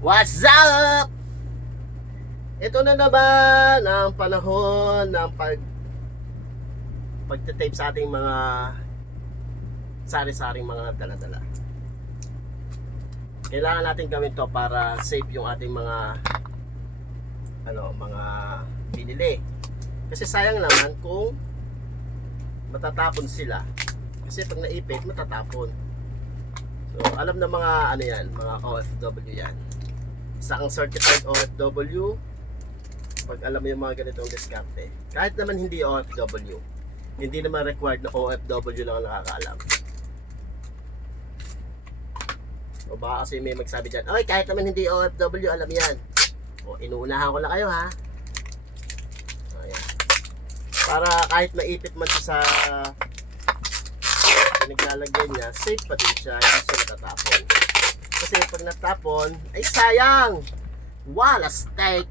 What's up? Ito na naman ang panahon ng pagtitape sa ating mga sari-saring mga dala-dala. Kailangan natin gawin to para safe yung ating mga mga binili. Kasi sayang naman kung matatapon sila. Kasi pag naipit, matatapon. So, alam na mga mga OFW yan. Isa kang certified OFW, pag alam mo yung mga ganitong diskarte. Kahit naman hindi OFW, hindi naman required na OFW lang ang nakakaalam. O baka kasi may magsabi dyan, oy, kahit naman hindi OFW, alam yan. O, inuunahan ko lang kayo, ha? Ayan. Para kahit maipit man siya sa pinaglalagyan niya, safe pa din siya, hindi siya natatapon. Kasi pag natapon, ay sayang! Wala steak!